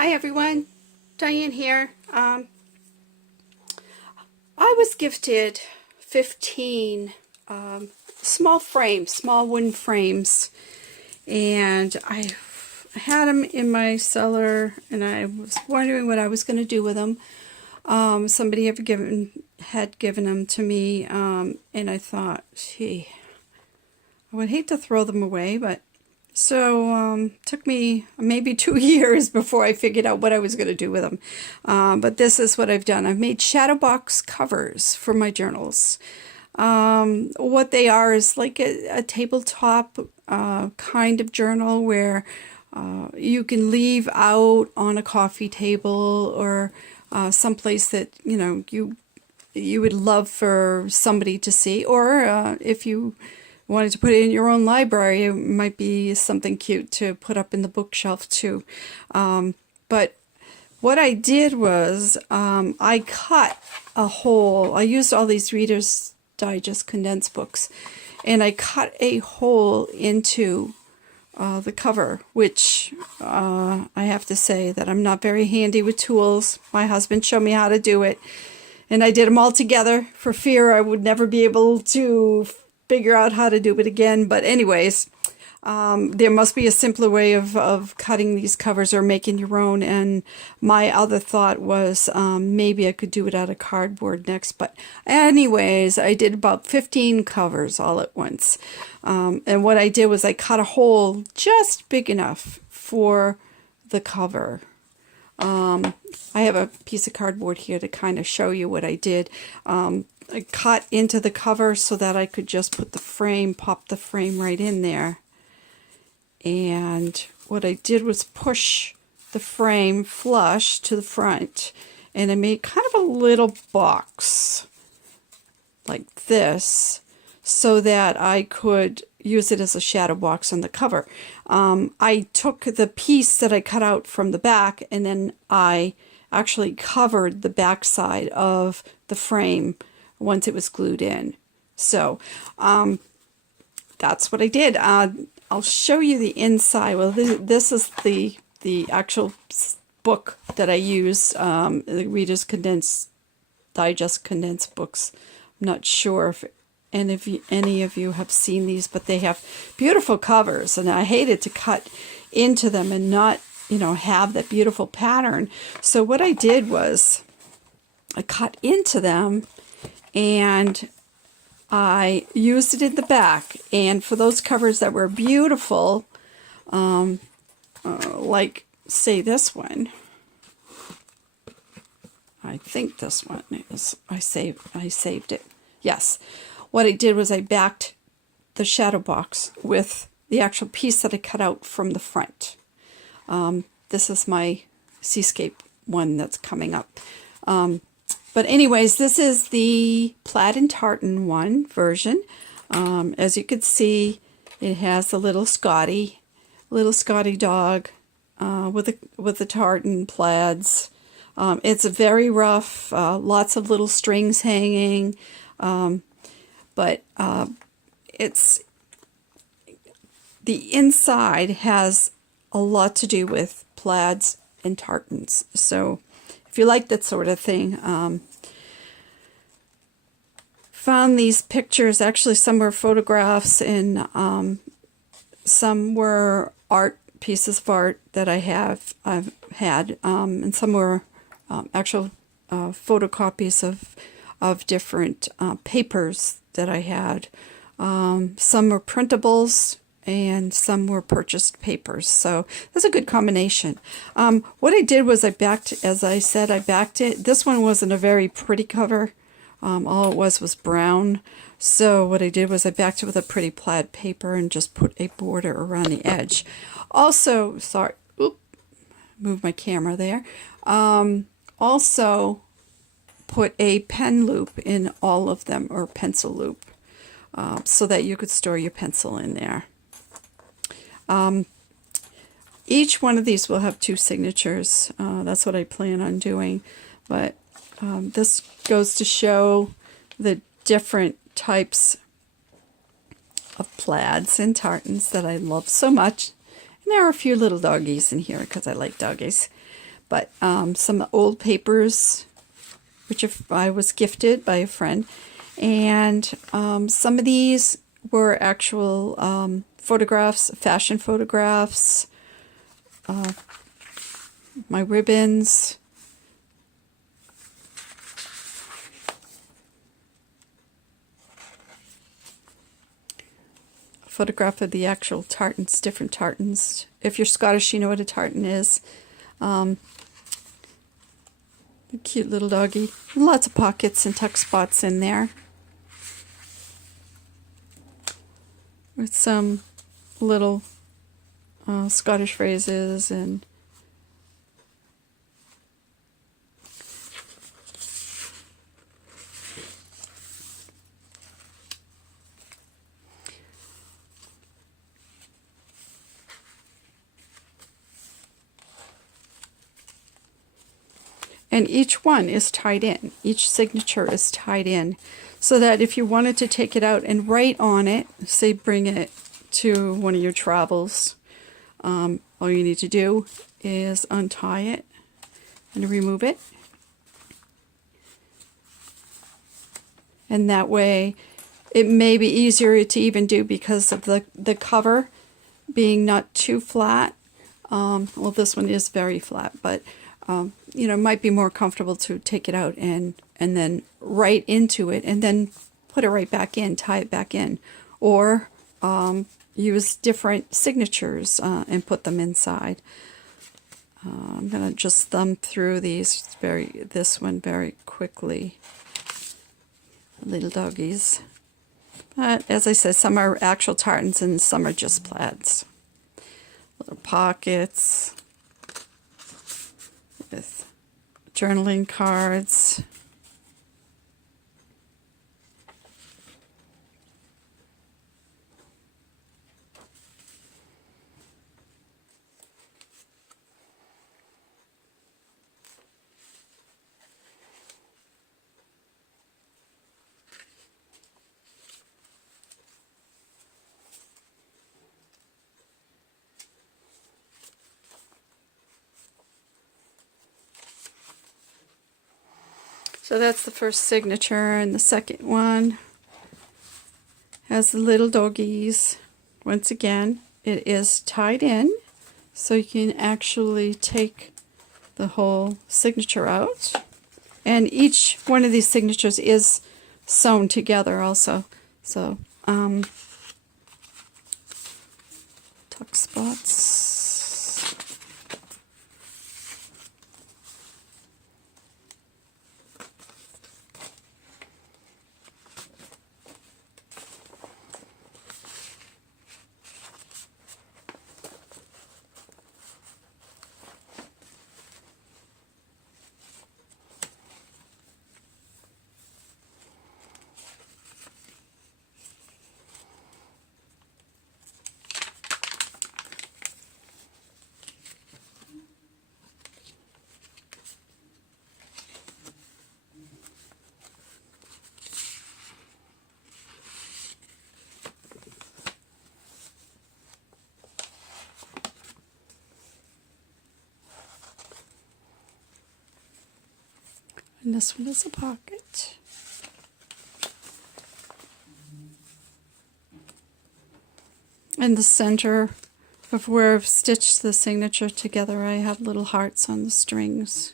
Hi everyone, Diane here. I was gifted 15 small wooden frames, and I had them in my cellar, and I was wondering what I was going to do with them. Somebody had given them to me, and I thought, gee, I would hate to throw them away, but so took me maybe 2 years before I figured out what I was going to do with them. But this is what I've done. I've made Shadowbox covers for my journals. What they are is like a tabletop kind of journal where you can leave out on a coffee table or someplace that you would love for somebody to see, or if you wanted to put it in your own library, it might be something cute to put up in the bookshelf too. But what I did was I cut a hole. I used all these Reader's Digest condensed books, and I cut a hole into the cover, which I have to say that I'm not very handy with tools. My husband showed me how to do it, and I did them all together for fear I would never be able to figure out how to do it again. But anyways, there must be a simpler way of cutting these covers or making your own. And my other thought was maybe I could do it out of cardboard next. But anyways, I did about 15 covers all at once. And what I did was I cut a hole just big enough for the cover. I have a piece of cardboard here to kind of show you what I did. I cut into the cover so that I could just pop the frame right in there. And what I did was push the frame flush to the front, and I made kind of a little box like this so that I could use it as a shadow box on the cover. I took the piece that I cut out from the back, and then I actually covered the back side of the frame once it was glued in. So that's what I did. I'll show you the inside. Well, this is the actual book that I use, the Reader's Digest condensed books. I'm not sure if any of you have seen these, but they have beautiful covers, and I hated to cut into them and not, have that beautiful pattern. So what I did was I cut into them, and I used it in the back. And for those covers that were beautiful, like say this one, I think this one is, I saved it. Yes. What I did was I backed the shadow box with the actual piece that I cut out from the front. This is my Seascape one that's coming up. But anyways, this is the Plaid and Tartan one version. As you can see, it has the little Scotty dog with the tartan plaids. It's very rough, lots of little strings hanging, but it's the inside has a lot to do with plaids and tartans. So if you like that sort of thing, found these pictures. Actually, some were photographs, and some were pieces of art that I've had, and some were actual photocopies of different papers that I had. Some were printables, and some were purchased papers. So that's a good combination. What I did was I backed it. This one wasn't a very pretty cover. All it was brown. So what I did was I backed it with a pretty plaid paper and just put a border around the edge. Also, sorry, move my camera there. Also put a pen loop in all of them, or pencil loop, so that you could store your pencil in there. Each one of these will have 2 signatures. That's what I plan on doing. But this goes to show the different types of plaids and tartans that I love so much. And there are a few little doggies in here because I like doggies. but some old papers, which I was gifted by a friend, and some of these were actual photographs, fashion photographs, my ribbons. A photograph of the actual tartans, different tartans. If you're Scottish, you know what a tartan is. The cute little doggy. Lots of pockets and tuck spots in there. With some little Scottish phrases and each one is tied in. Each signature is tied in, so that if you wanted to take it out and write on it, say bring it to one of your travels, all you need to do is untie it and remove it. And that way it may be easier to even do because of the cover being not too flat. Well, this one is very flat, but you know, it might be more comfortable to take it out and then write into it and then put it right back in, tie it back in, or use different signatures and put them inside. I'm gonna just thumb through this one very quickly. Little doggies. But as I said, some are actual tartans and some are just plaids. Little pockets with journaling cards. So that's the first signature, and the second one has the little doggies. Once again, it is tied in, so you can actually take the whole signature out. And each one of these signatures is sewn together also. So, tuck spots. And this one is a pocket. In the center of where I've stitched the signature together, I have little hearts on the strings.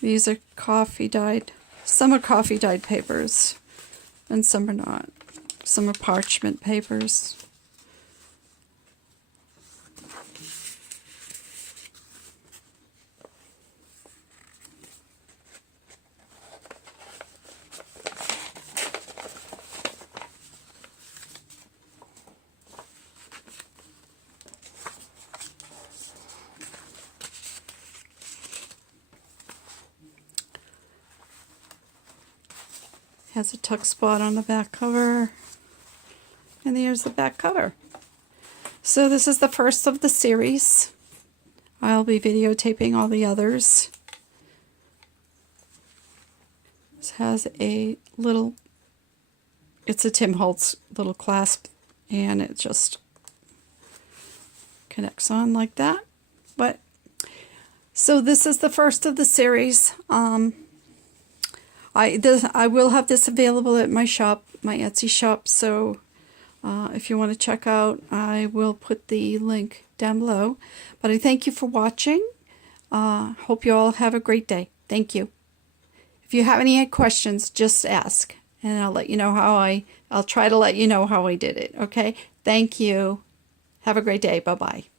These are coffee dyed. Some are coffee dyed papers, and some are not. Some are parchment papers. Has a tuck spot on the back cover, and there's the back cover. So this is the first of the series. I'll be videotaping all the others. This has a little, it's a Tim Holtz little clasp, and it just connects on like that. But so this is the first of the series. I will have this available at my shop, my Etsy shop, so if you want to check out, I will put the link down below. But I thank you for watching. Hope you all have a great day. Thank you. If you have any questions, just ask, and I'll let you know I'll try to let you know how I did it, okay? Thank you. Have a great day. Bye-bye.